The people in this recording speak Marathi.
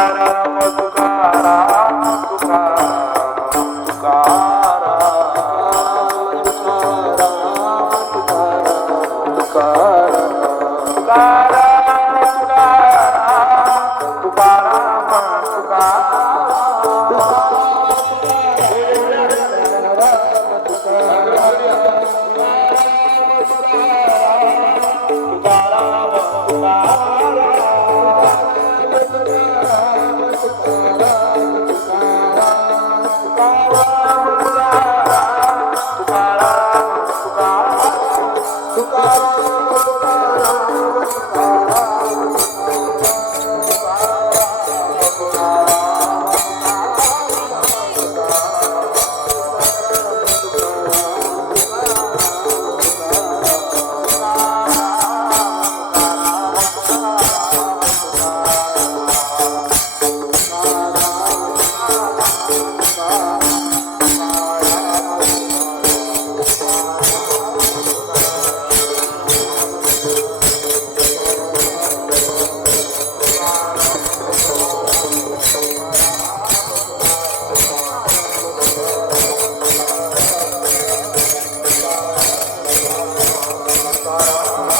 परम तुकारा तुकाराम तुकार